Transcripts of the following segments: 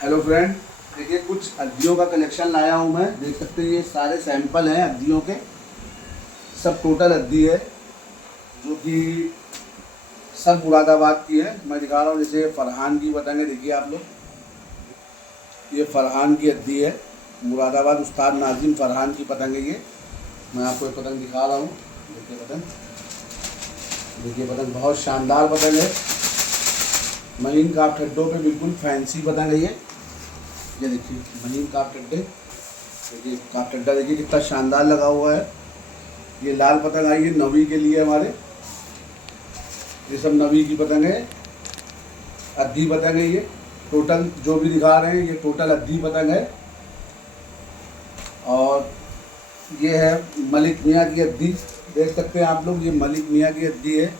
Hello friend, देखिए कुछ अद्दियों का कलेक्शन लाया हूँ मैं। देख सकते हैं ये सारे सैंपल हैं अद्दियों के। सब टोटल अद्दी है जो कि सब मुरादाबाद की है। मैं दिखा रहा हूँ, जैसे फरहान की पतंग है। देखिए आप लोग, ये फरहान की अद्दी है। मुरादाबाद उस्ताद नाजिम फरहान की पतंग है ये। मैं आपको ये पतंग दिखा रहा हूँ। देखिए पतंग, देखिए पतंग बहुत शानदार पतंग है। महीन काप ठड्डों पे बिल्कुल फैंसी पतंग है ये देखिए महीन काप ठड्डे। देखिए काप ठड्डा देखिए कितना शानदार लगा हुआ है। ये लाल पतंग आई है नवी के लिए हमारे। ये सब नवी की पतंग है, अद्दी पतंग है ये। टोटल जो भी दिखा रहे हैं ये टोटल अद्दी पतंग है। और ये है मलिक मियाँ की अद्दी। देख सकते हैं आप लोग, ये मलिक मियाँ की अद्दी है।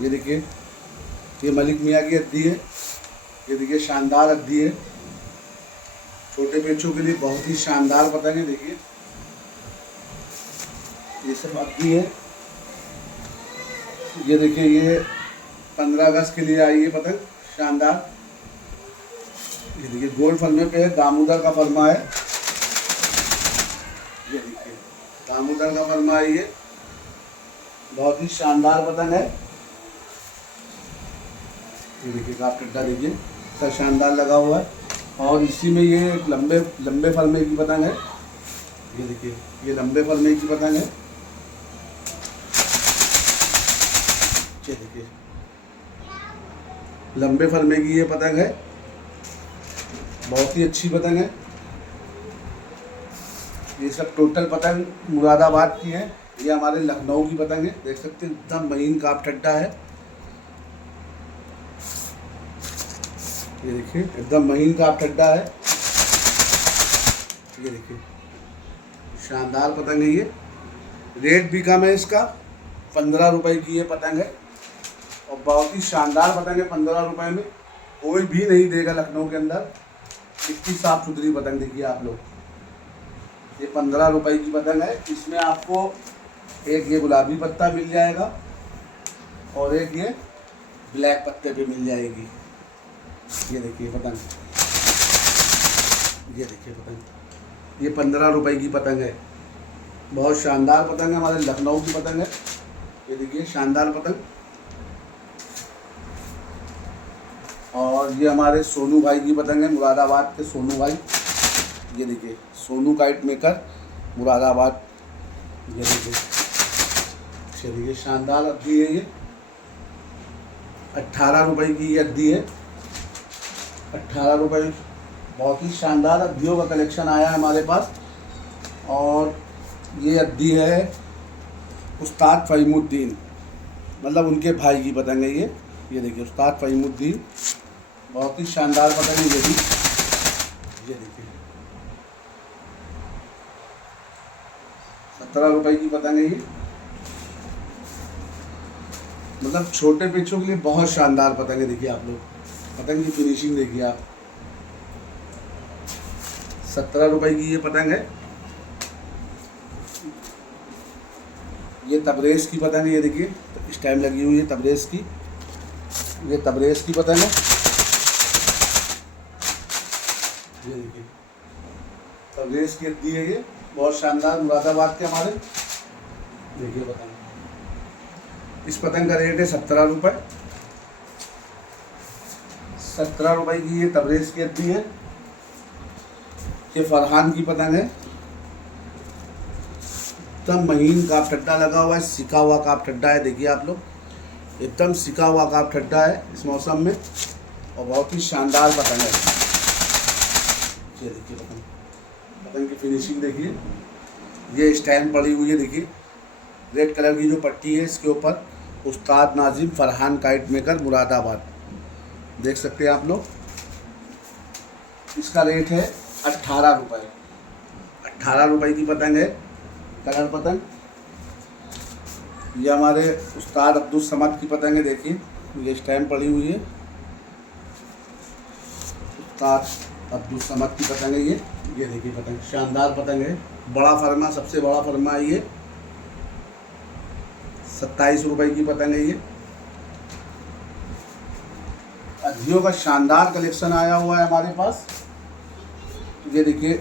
ये देखिए ये मलिक मियाँ की अद्दी है। ये देखिए शानदार अद्दी है। छोटे पेचों के लिए बहुत ही शानदार पतंग है। देखिए ये सब अद्दी है। ये देखिए ये 15 अगस्त के लिए आई है पतंग, शानदार। ये देखिए गोल्ड फर्मे पे है, दामोदर का फर्मा है। ये देखिए दामोदर का फर्मा है ये। बहुत ही शानदार पतंग है। ये देखिए काप टड्डा देखिए कितना शानदार लगा हुआ है। और इसी में ये एक लंबे लंबे फर्मे की पतंग है। ये देखिए ये लंबे फर्मे की पतंग है। ये देखिए लंबे फर्मे की ये पतंग है, बहुत ही अच्छी पतंग है। ये सब टोटल पतंग मुरादाबाद की है। ये हमारे लखनऊ की पतंग है। देख सकते हैं एकदम महीन काप ठड्डा है। ये देखिए एकदम महीन काप ठड्डा है। ये देखिए शानदार पतंग है ये। रेट भी कम है इसका, 15 रुपए की ये पतंग है। और बहुत ही शानदार पतंग है। 15 रुपए में कोई भी नहीं देगा लखनऊ के अंदर। इतनी साफ सुथरी पतंग देखिए आप लोग। ये 15 रुपए की पतंग है। इसमें आपको एक ये गुलाबी पत्ता मिल जाएगा और एक ये ब्लैक पत्ते पे मिल जाएगी। ये देखिए पतंग, ये देखिए पतंग, ये 15 रुपए की पतंग है। बहुत शानदार पतंग है, हमारे लखनऊ की पतंग है। ये देखिए शानदार पतंग। और ये हमारे सोनू भाई की पतंग है, मुरादाबाद के सोनू भाई। ये देखिए सोनू काइट मेकर मुरादाबाद। ये देखिए शानदार अद्दी है ये। 18 रुपए की ये अद्दी है। 18 रुपए। बहुत ही शानदार अद्दियों का कलेक्शन आया है हमारे पास। और ये अद्दी है उस्ताद फ़हीमुद्दीन, मतलब उनके भाई की पतंग है ये। ये देखिए उस्ताद फ़हीमुद्दीन, बहुत ही शानदार पतंग है ये भी। ये देखिए 17 रुपए की पतंग है ये। मतलब छोटे पेचों के लिए बहुत शानदार पतंग है। देखिए आप लोग पतंग की फिनिशिंग देखिए आप। 17 रुपए की ये पतंग है। ये तबरेज़ की पतंग है। ये देखिए स्टैम्प लगी हुई है तबरेज़ की। ये तबरेज़ की पतंग है। ये देखिए तबरेज़ की अद्दी है ये, बहुत शानदार, मुरादाबाद के हमारे। देखिए पतंग, इस पतंग का रेट है 17 रुपये। 17 रुपए की ये तबरेज़ की अद्दी है। ये फरहान की पतंग है। एकदम महीन काप ठड्डा लगा हुआ है, सिका हुआ काप ठड्डा है। देखिए आप लोग एकदम सिका हुआ काप ठड्डा है इस मौसम में। और बहुत ही शानदार पतंग है। ये देखिए पतंग, पतंग की फिनिशिंग देखिए। ये स्टैंड पड़ी हुई है। देखिए रेड कलर की जो पट्टी है इसके ऊपर उस्ताद नाजिम फरहान काइट मेकर मुरादाबाद। देख सकते हैं आप लोग। इसका रेट है 18 रुपये। 18 रुपए की पतंग है, कलर पतंग। ये हमारे उस्ताद अब्दुल समद की पतंग है। देखिए ये स्टैम्प पड़ी हुई है, उस्ताद अब्दुल समद की पतंग है ये। ये देखिए पतंग शानदार पतंग है। बड़ा फरमा, सबसे बड़ा फरमा है ये। 27 रुपए की पतंग है ये। अद्दियों का शानदार कलेक्शन आया हुआ है हमारे पास। ये देखिए,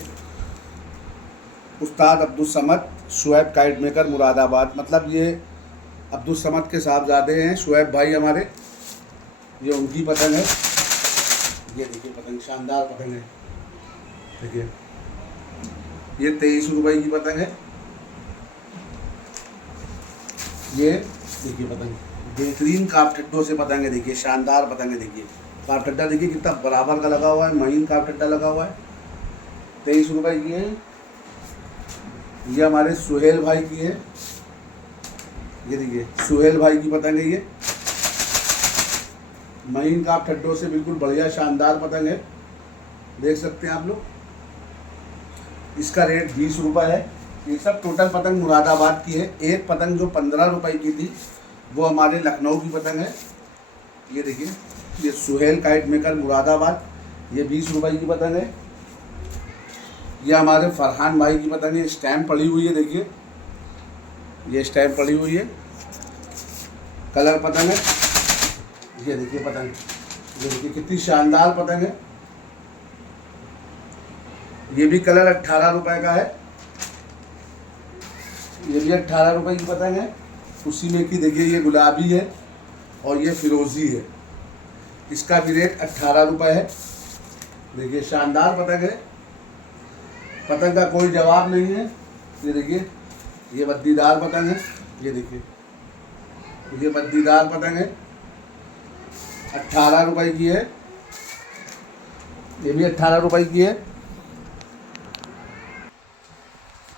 उस्ताद अब्दुल समद शुएब काइट मेकर मुरादाबाद, मतलब ये अब्दुल समद के साहबजादे हैं शुएब भाई हमारे, ये उनकी पतंग है। ये देखिए पतंग, शानदार पतंग है। देखिए ये 23 रुपये की पतंग है। ये देखिए पतंग, बेहतरीन कापठड्डों से पतंग है। देखिए शानदार पतंग है। देखिए कापठड्डा देखिए कितना बराबर का लगा हुआ है, महीन कापठड्डा लगा हुआ है। 23 रुपये की है। ये हमारे सुहेल भाई की है। ये देखिए सुहेल भाई की पतंग है। ये महीन कापठड्डों से बिल्कुल बढ़िया शानदार पतंग है, देख सकते हैं आप लोग। इसका रेट 20 रुपये है। ये सब टोटल पतंग मुरादाबाद की है। एक पतंग जो 15 रुपये की थी वो हमारे लखनऊ की पतंग है। ये देखिए, ये सुहेल काइट मेकर मुरादाबाद, ये 20 रुपये की पतंग है। ये हमारे फरहान भाई की पतंग है। स्टैम्प पड़ी हुई है, देखिए ये स्टैम्प पड़ी हुई है। कलर पतंग है। ये देखिए पतंग, ये देखिए कितनी शानदार पतंग है। ये भी कलर 18 रुपये का है। ये भी 18 रुपये की पतंग है। उसी में की देखिए ये गुलाबी है और ये फिरोजी है। इसका भी रेट 18 रुपये है। देखिए शानदार पतंग है, पतंग का कोई जवाब नहीं है। ये देखिए ये बद्दीदार पतंग है। ये देखिए ये बद्दीदार पतंग है, 18 रुपये की है। ये भी 18 रुपये की है।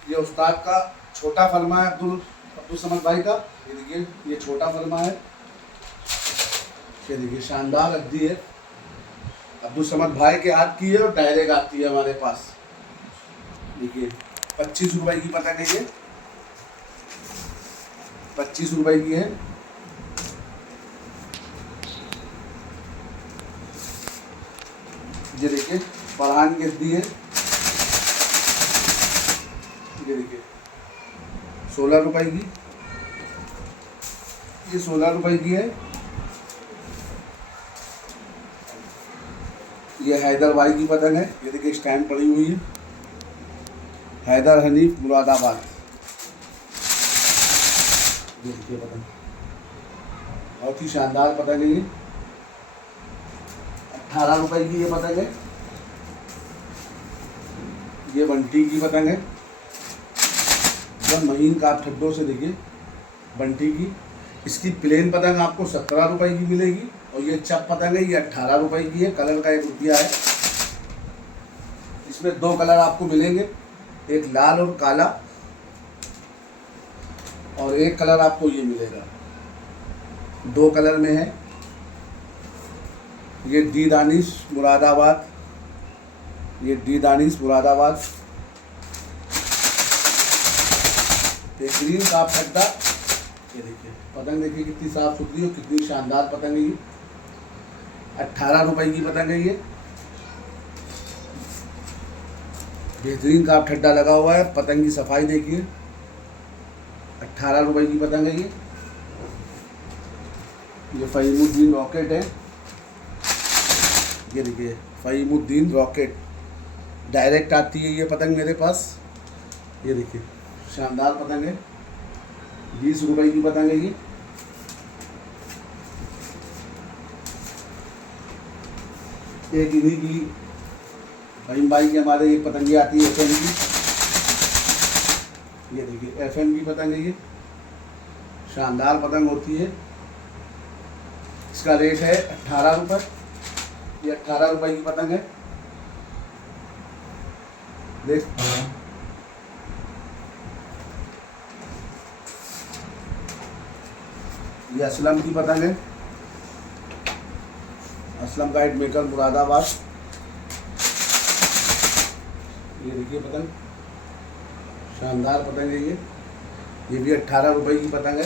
ये उस्ताद का छोटा फरमा है अब्दुल समद भाई का। ये देखिए ये छोटा फरमा है। ये देखिए शानदार अद्दी है, अब्दुल समद भाई के हाथ की है और डायरेक्ट आती है हमारे पास। देखिए 25 रुपये की पतंग है। ये 25 रुपये की है। ये देखिए फरहान की अद्दी है। ये देखिए 16 रुपये की, ये 16 रुपये की है। ये हैदर भाई की पतंग है। ये देखिए स्टैम्प पड़ी हुई है, हैदर हनीफ मुरादाबाद। ये देखिए पतंग, बहुत ही शानदार पतंग है। ये 18 रुपये की ये पतंग है। ये बंटी की पतंग है, महीन कापठड्डों से। देखिए बंटी की, इसकी प्लेन पतंग आपको 17 रुपये की मिलेगी और ये चप पतंग है, ये 18 रुपये की है। कलर का 1 रुपया है। इसमें 2 कलर आपको मिलेंगे, एक लाल और काला, और एक कलर आपको ये मिलेगा, 2 कलर में है। ये डी दानिश मुरादाबाद, ये डी दानिश मुरादाबाद, बेहतरीन कापठड्डा। ये देखिए पतंग, देखिए कितनी साफ सुथरी और कितनी शानदार पतंग है। ये 18 रुपये की पतंग है। ये बेहतरीन कापठड्डा लगा हुआ है। पतंग की सफाई देखिए, 18 रुपये की पतंग है। ये फ़हीमुद्दीन रॉकेट है। ये देखिए फ़हीमुद्दीन रॉकेट, डायरेक्ट आती है ये पतंग मेरे पास। ये देखिए शानदार पतंग है, 20 रुपये की पतंग है। ये एक इन्हीं की फहीम भाई की हमारे एक पतंगी आती है FM की। ये देखिए FM की पतंग है। ये शानदार पतंग होती है। इसका रेट है 18 रुपये। ये 18 रुपये की पतंग है। देख ये असलम की पतंग है, असलम काइट मेकर मुरादाबाद। ये देखिए पतंग, शानदार पतंग है। ये भी 18 रुपये की पतंग है।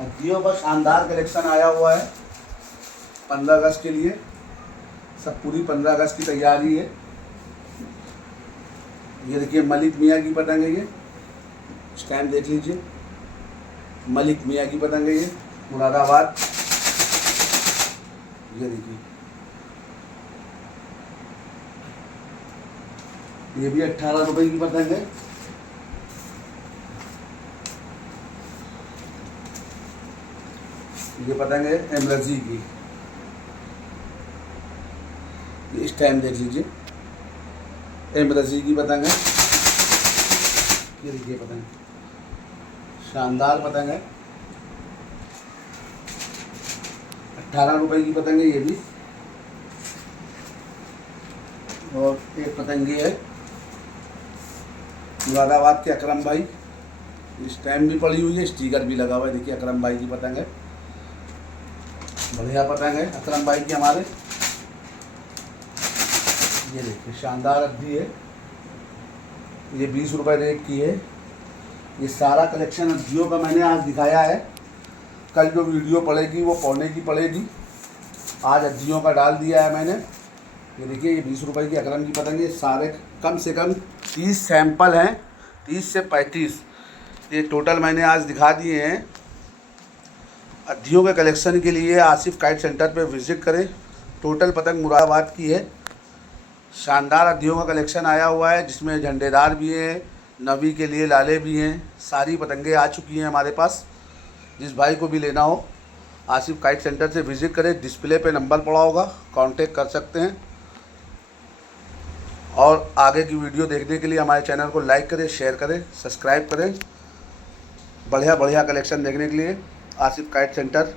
अद्दियों का शानदार कलेक्शन आया हुआ है 15 अगस्त के लिए। सब पूरी 15 अगस्त की तैयारी है। ये देखिए मलिक मियाँ की पतंग है। ये स्टैम्प देख लीजिए, मलिक मियाँ की पतंग है। ये मुरादाबाद। ये देखिए, ये भी 18 रुपए की पतंग है। ये पतंग है एमरजी की, ये इस टाइम देख लीजिए, एमरजी की पतंग है। ये देखिए पतंग, शानदार पतंग है, 18 रुपए की पतंग है ये भी। और एक पतंग ये है मुरादाबाद के अकरम भाई, स्टैम्प भी पड़ी हुई है, स्टिकर भी लगा हुआ है। देखिए अकरम भाई की पतंग है, बढ़िया पतंग है अकरम भाई की हमारे। ये देखिए शानदार अद्दी है, ये 20 रुपए रेट की है। ये सारा कलेक्शन अद्दियों का मैंने आज दिखाया है, कल जो वीडियो पड़ेगी वो पौने की पड़ेगी। आज अद्दियों का डाल दिया है मैंने। ये देखिए ये 20 रुपए की अकरम की पतंग है। सारे कम से कम 30 सैंपल हैं, 30 से 35 ये टोटल मैंने आज दिखा दिए हैं। अद्दियों के कलेक्शन के लिए आसिफ काइट सेंटर पे विज़िट करें। टोटल पतंग मुरादाबाद की है। शानदार अद्दियों का कलेक्शन आया हुआ है, जिसमें झंडेदार भी हैं, नवी के लिए लाले भी हैं। सारी पतंगें आ चुकी हैं हमारे पास। जिस भाई को भी लेना हो आसिफ काइट सेंटर से विज़िट करें। डिस्प्ले पे नंबर पड़ा होगा, कांटेक्ट कर सकते हैं। और आगे की वीडियो देखने के लिए हमारे चैनल को लाइक करें, शेयर करें, सब्सक्राइब करें। बढ़िया बढ़िया कलेक्शन देखने के लिए आसिफ काइट सेंटर